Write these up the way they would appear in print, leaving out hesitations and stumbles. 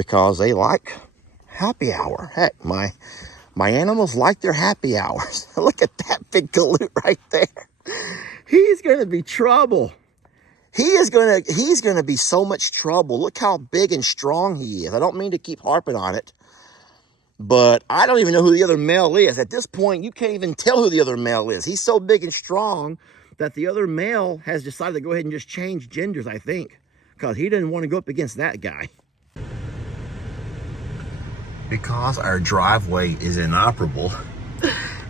because they like happy hour. Heck, my animals like their happy hours. Look at that big galoot right there. He's gonna be trouble. He's gonna be so much trouble. Look how big and strong he is. I don't mean to keep harping on it, but I don't even know who the other male is. At this point, you can't even tell who the other male is. He's so big and strong that the other male has decided to go ahead and just change genders, I think, because he didn't want to go up against that guy. Because our driveway is inoperable,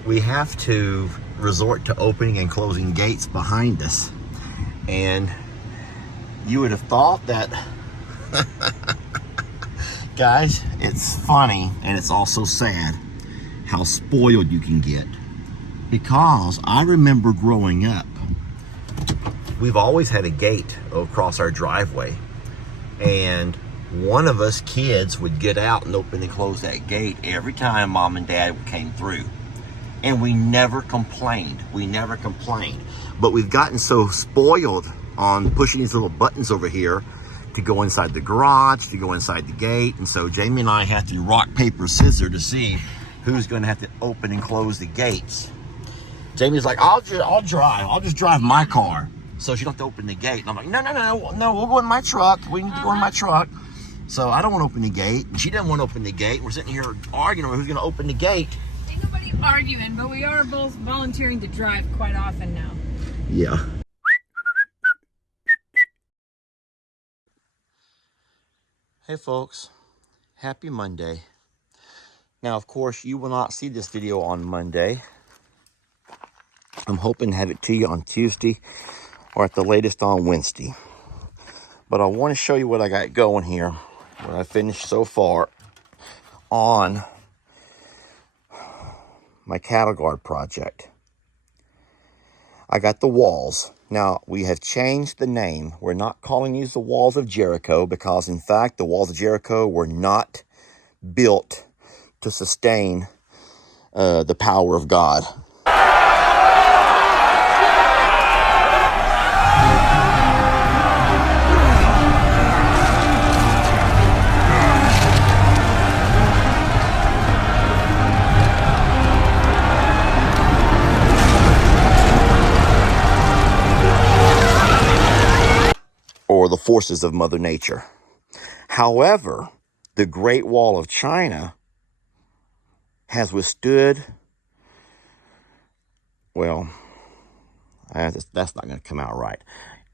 we have to resort to opening and closing gates behind us. And you would have thought that, guys, it's funny and it's also sad how spoiled you can get. Because I remember growing up, we've always had a gate across our driveway, and one of us kids would get out and open and close that gate every time mom and dad came through. And we never complained. We never complained. But we've gotten so spoiled on pushing these little buttons over here to go inside the garage, to go inside the gate. And so Jamie and I have to rock, paper, scissors to see who's going to have to open and close the gates. Jamie's like, I'll drive. I'll just drive my car, so she don't have to open the gate. And I'm like, no, we'll go in my truck. We need to go in my truck. So I don't want to open the gate. She doesn't want to open the gate. We're sitting here arguing over who's going to open the gate. Ain't nobody arguing, but we are both volunteering to drive quite often now. Yeah. Hey folks, happy Monday. Now, of course, you will not see this video on Monday. I'm hoping to have it to you on Tuesday or at the latest on Wednesday. But I want to show you what I got going here, what I finished so far on my cattle guard project. I got the walls. Now, we have changed the name. We're not calling these the Walls of Jericho because, in fact, the Walls of Jericho were not built to sustain the power of God. Or the forces of Mother Nature. However, the Great Wall of China has withstood, well, that's not going to come out right.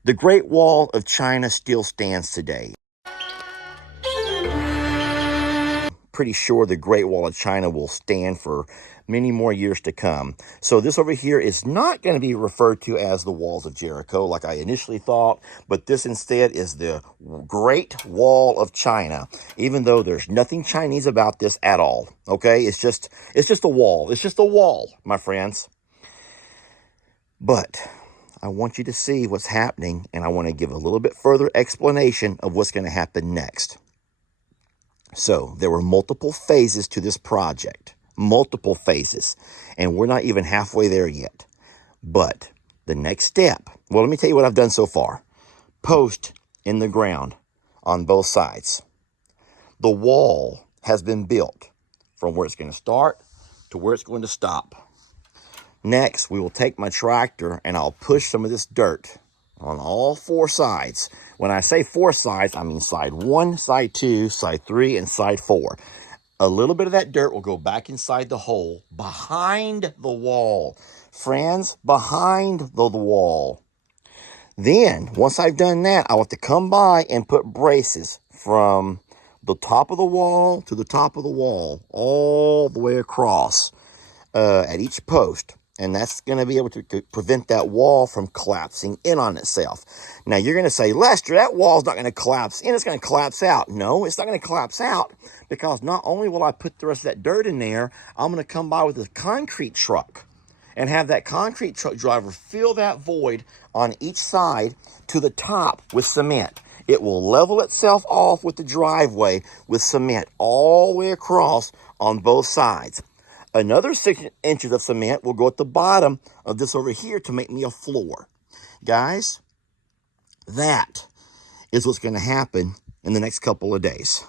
The Great Wall of China still stands today. Pretty sure the Great Wall of China will stand for many more years to come. So this over here is not going to be referred to as the Walls of Jericho like I initially thought, but this instead is the Great Wall of China, even though there's nothing Chinese about this at all. Okay, it's just a wall. It's just a wall, my friends. But I want you to see what's happening, and I want to give a little bit further explanation of what's going to happen next. So there were multiple phases to this project. Multiple phases, and we're not even halfway there yet. But the next step, well, let me tell you what I've done so far. Post in the ground on both sides. The wall has been built from where it's going to start to where it's going to stop. Next, we will take my tractor and I'll push some of this dirt on all four sides. When I say four sides, I mean side 1, side 2, side 3, and side 4. A little bit of that dirt will go back inside the hole behind the wall. Friends, behind the wall. Then, once I've done that, I'll have to come by and put braces from the top of the wall to the top of the wall, all the way across at each post. And that's going to be able to prevent that wall from collapsing in on itself. Now, you're going to say, Lester, that wall's not going to collapse in. It's going to collapse out. No, it's not going to collapse out because not only will I put the rest of that dirt in there, I'm going to come by with a concrete truck and have that concrete truck driver fill that void on each side to the top with cement. It will level itself off with the driveway with cement all the way across on both sides. Another 6 inches of cement will go at the bottom of this over here to make me a floor. Guys, that is what's going to happen in the next couple of days.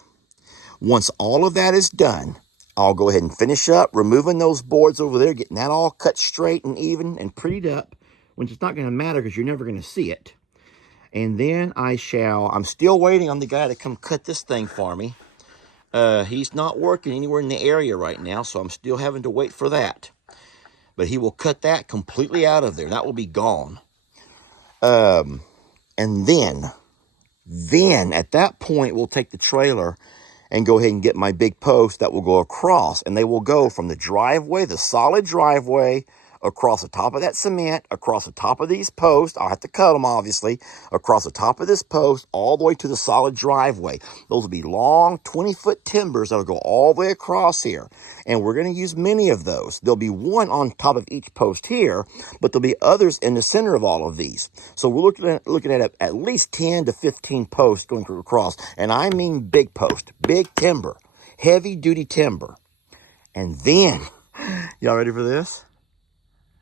Once all of that is done, I'll go ahead and finish up removing those boards over there, getting that all cut straight and even and prettied up, which is not going to matter because you're never going to see it. And then I'm still waiting on the guy to come cut this thing for me. He's not working anywhere in the area right now, so I'm still having to wait for that. But he will cut that completely out of there. That will be gone. And then at that point, we'll take the trailer and go ahead and get my big post that will go across. And they will go from the driveway, the solid driveway, across the top of that cement, across the top of these posts. I'll have to cut them, obviously, across the top of this post, all the way to the solid driveway. Those will be long 20-foot timbers that will go all the way across here. And we're going to use many of those. There'll be one on top of each post here, but there'll be others in the center of all of these. So we're looking at least 10 to 15 posts going across. And I mean big post, big timber, heavy-duty timber. And then, y'all ready for this?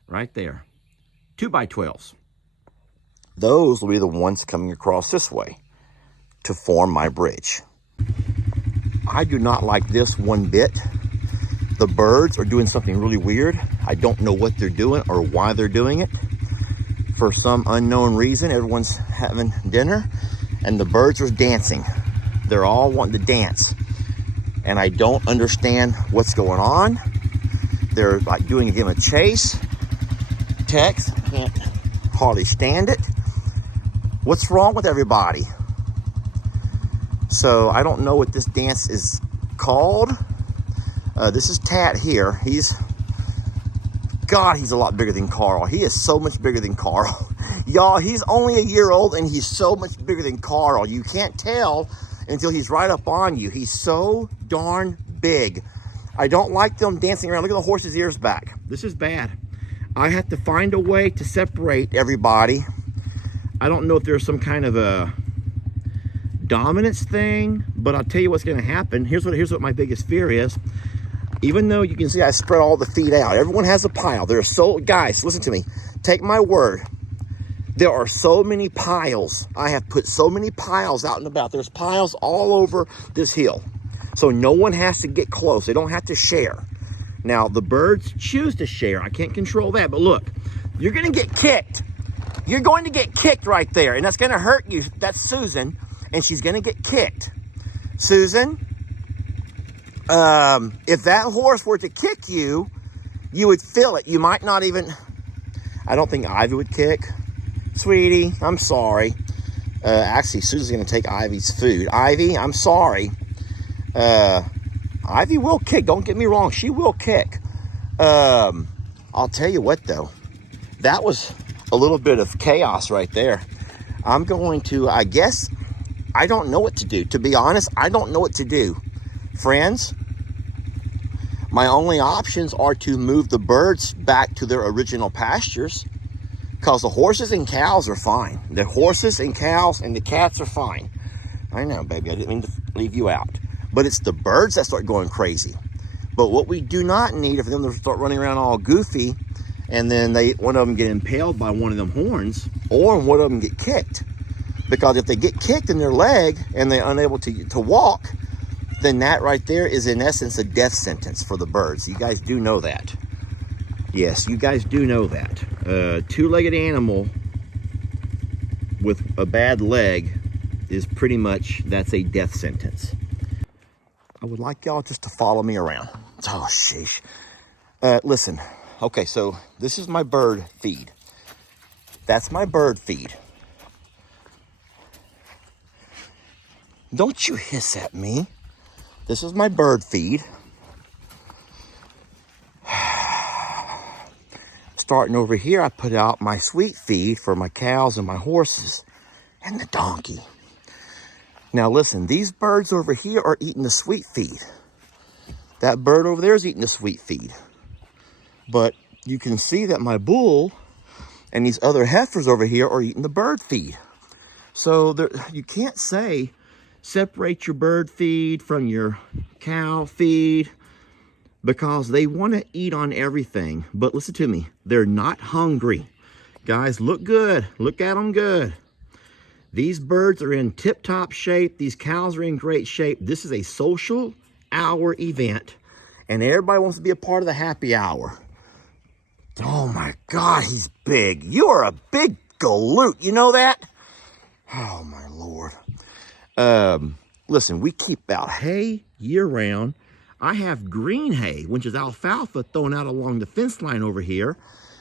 Right there, 2x12s. Those will be the ones coming across this way to form my bridge. I do not like this one bit. The birds are doing something really weird. I don't know what they're doing or why they're doing it. For some unknown reason, everyone's having dinner and the birds are dancing. They're all wanting to dance. And I don't understand what's going on. They're like doing a chase. Text, can't hardly stand it. What's wrong with everybody? So I don't know what this dance is called. This is Tat here. He's a lot bigger than Carl. He is so much bigger than Carl. Y'all, he's only a year old and he's so much bigger than Carl. You can't tell until he's right up on you. He's so darn big. I don't like them dancing around. Look at the horse's ears back. This is bad. I have to find a way to separate everybody. I don't know if there's some kind of a dominance thing, but I'll tell you what's going to happen. Here's what my biggest fear is. Even though you can see I spread all the feed out, everyone has a pile. Guys, listen to me. Take my word. There are so many piles. I have put so many piles out and about. There's piles all over this hill. So no one has to get close. They don't have to share. Now, the birds choose to share. I can't control that. But look, you're going to get kicked. You're going to get kicked right there. And that's going to hurt you. That's Susan. And she's going to get kicked. Susan, if that horse were to kick you, you would feel it. You might not even... I don't think Ivy would kick. Sweetie, I'm sorry. Actually, Susan's going to take Ivy's food. Ivy, I'm sorry. Ivy will kick. Don't get me wrong. She will kick. I'll tell you what, though. That was a little bit of chaos right there. I'm going to, I guess, I don't know what to do. To be honest, I don't know what to do. Friends, my only options are to move the birds back to their original pastures because the horses and cows are fine. The horses and cows and the cats are fine. I know, baby. I didn't mean to leave you out. But it's the birds that start going crazy. But what we do not need is for them to start running around all goofy and then one of them get impaled by one of them horns or one of them get kicked. Because if they get kicked in their leg and they're unable to walk, then that right there is in essence a death sentence for the birds. You guys do know that. Yes, you guys do know that. A two-legged animal with a bad leg is pretty much, that's a death sentence. I would like y'all just to follow me around. Oh, sheesh. Listen, okay, so this is my bird feed. That's my bird feed. Don't you hiss at me. This is my bird feed. Starting over here, I put out my sweet feed for my cows and my horses and the donkey. Now listen, these birds over here are eating the sweet feed. That bird over there is eating the sweet feed. But you can see that my bull and these other heifers over here are eating the bird feed. So you can't say separate your bird feed from your cow feed because they want to eat on everything. But listen to me, they're not hungry. Guys, look good. Look at them good. These birds are in tip-top shape. These cows are in great shape. This is a social hour event, and everybody wants to be a part of the happy hour. Oh my God, he's big. You are a big galoot. You know that? Oh my Lord. Listen, we keep out hay year-round. I have green hay, which is alfalfa thrown out along the fence line over here.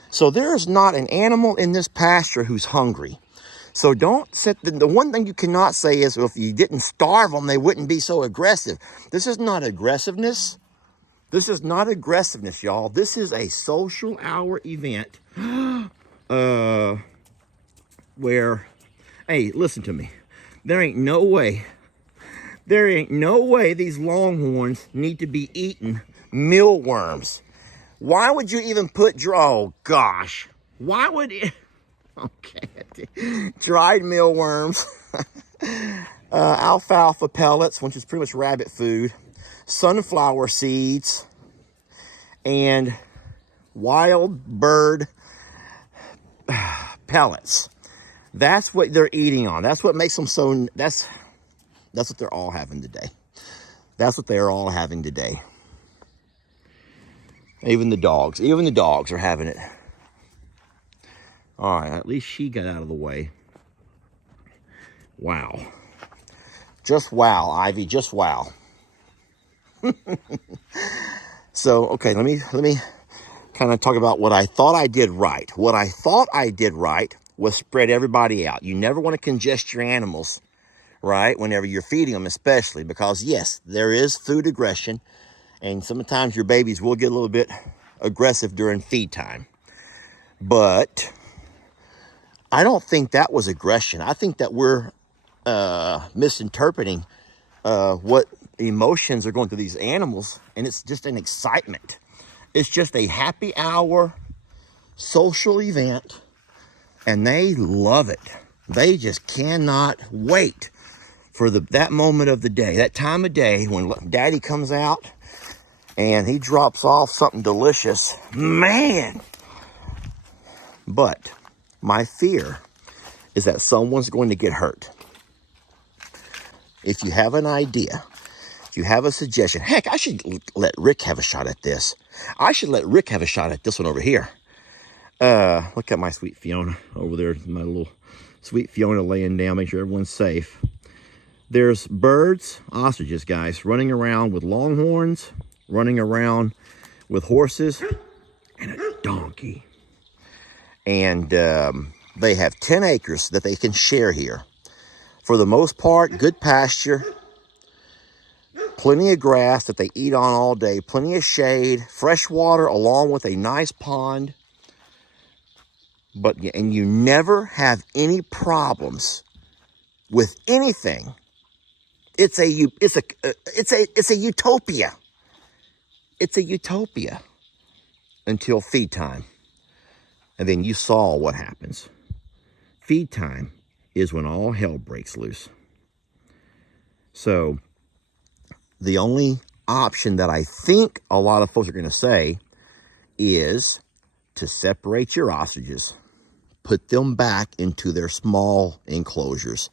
So there is not an animal in this pasture who's hungry. So don't sit, the one thing you cannot say is, well, if you didn't starve them, they wouldn't be so aggressive. This is not aggressiveness. This is not aggressiveness, y'all. This is a social hour event where, hey, listen to me. There ain't no way these longhorns need to be eating mealworms. Why would you even put, oh gosh, why would it, okay, dried mealworms, alfalfa pellets, which is pretty much rabbit food, sunflower seeds, and wild bird pellets. That's what they're eating on. That's what makes them so, that's what they're all having today. That's what they're all having today. Even the dogs are having it. All right, at least she got out of the way. Wow. Just wow, Ivy, just wow. So, okay, let me kind of talk about what I thought I did right. What I thought I did right was spread everybody out. You never want to congest your animals, right? Whenever you're feeding them, especially, because yes, there is food aggression, and sometimes your babies will get a little bit aggressive during feed time. But I don't think that was aggression. I think that we're misinterpreting what emotions are going through these animals, and it's just an excitement. It's just a happy hour social event, and they love it. They just cannot wait for that moment of the day, that time of day when Daddy comes out and he drops off something delicious. Man! But my fear is that someone's going to get hurt. If you have an idea, if you have a suggestion, heck, I should let Rick have a shot at this. I should let Rick have a shot at this one over here. Look at my sweet Fiona over there, my little sweet Fiona laying down, make sure everyone's safe. There's birds, ostriches, guys, running around with longhorns, running around with horses, and a donkey. And they have 10 acres that they can share here. For the most part, good pasture, plenty of grass that they eat on all day, plenty of shade, fresh water along with a nice pond. And you never have any problems with anything. It's a utopia. It's a utopia until feed time. And then you saw what happens. Feed time is when all hell breaks loose. So the only option that I think a lot of folks are going to say is to separate your ostriches, put them back into their small enclosures.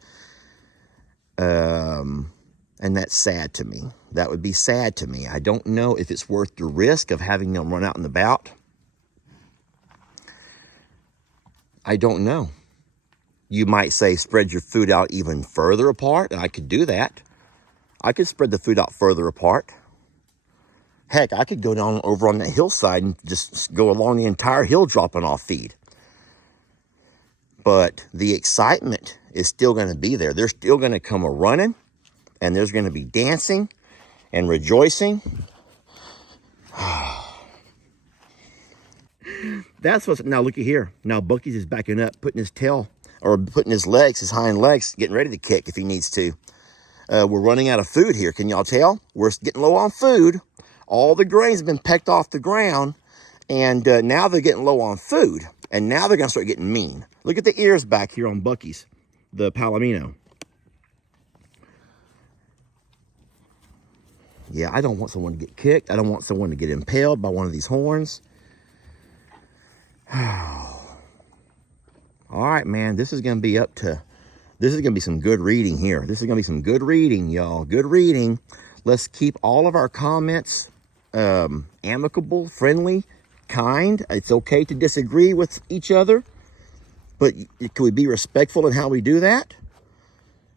And that's sad to me. That would be sad to me. I don't know if it's worth the risk of having them run out and about. I don't know. You might say spread your food out even further apart, and I could do that. I could spread the food out further apart. Heck, I could go down over on that hillside and just go along the entire hill dropping off feed. But the excitement is still going to be there. They're still going to come a-running, and there's going to be dancing and rejoicing. That's what's, now looky here. Now Bucky's is backing up, putting his tail, or putting his legs, his hind legs, getting ready to kick if he needs to. We're running out of food here. Can y'all tell? We're getting low on food. All the grains have been pecked off the ground, and now they're getting low on food. And now they're going to start getting mean. Look at the ears back here on Bucky's, the Palomino. Yeah, I don't want someone to get kicked. I don't want someone to get impaled by one of these horns. All right, man, this is going to be up to This is going to be some good reading here. This is going to be some good reading, y'all. Good reading. Let's keep all of our comments amicable, friendly, kind. It's okay to disagree with each other, but can we be respectful in how we do that?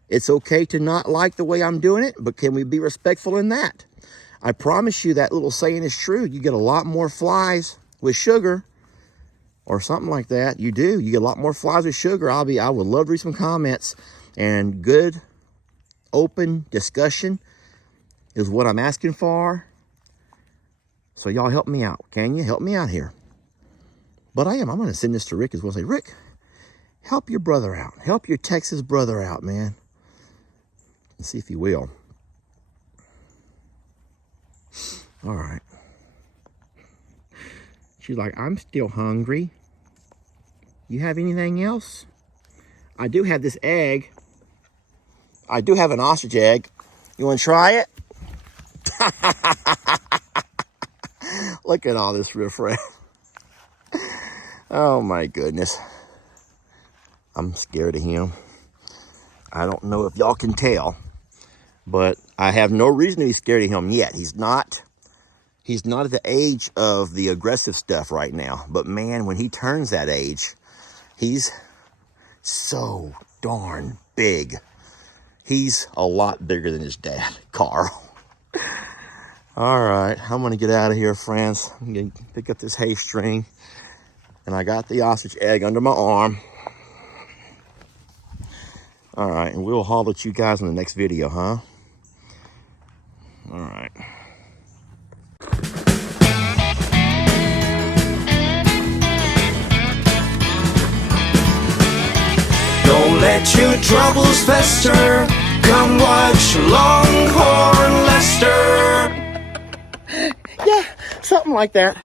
It's okay to not like the way I'm doing it, but can we be respectful in that? I promise you that little saying is true. You get a lot more flies with sugar or something like that. You do. You get a lot more flies with sugar. I would love to read some comments, and good open discussion is what I'm asking for. So y'all help me out. Can you help me out here? But I'm going to send this to Rick as well. Say, Rick, help your brother out. Help your Texas brother out, man. Let's see if he will. All right. She's like, I'm still hungry. You have anything else? I do have this egg. I do have an ostrich egg. You want to try it? Look at all this riffraff. Oh my goodness. I'm scared of him. I don't know if y'all can tell, but I have no reason to be scared of him yet. He's not at the age of the aggressive stuff right now. But man, when he turns that age, he's so darn big. He's a lot bigger than his dad, Carl. All right, I'm gonna get out of here, friends. I'm gonna pick up this hay string, and I got the ostrich egg under my arm. All right, and we'll holler at you guys in the next video, huh? All right. Don't let your troubles fester. Come watch Longhorn Lester. Yeah, something like that.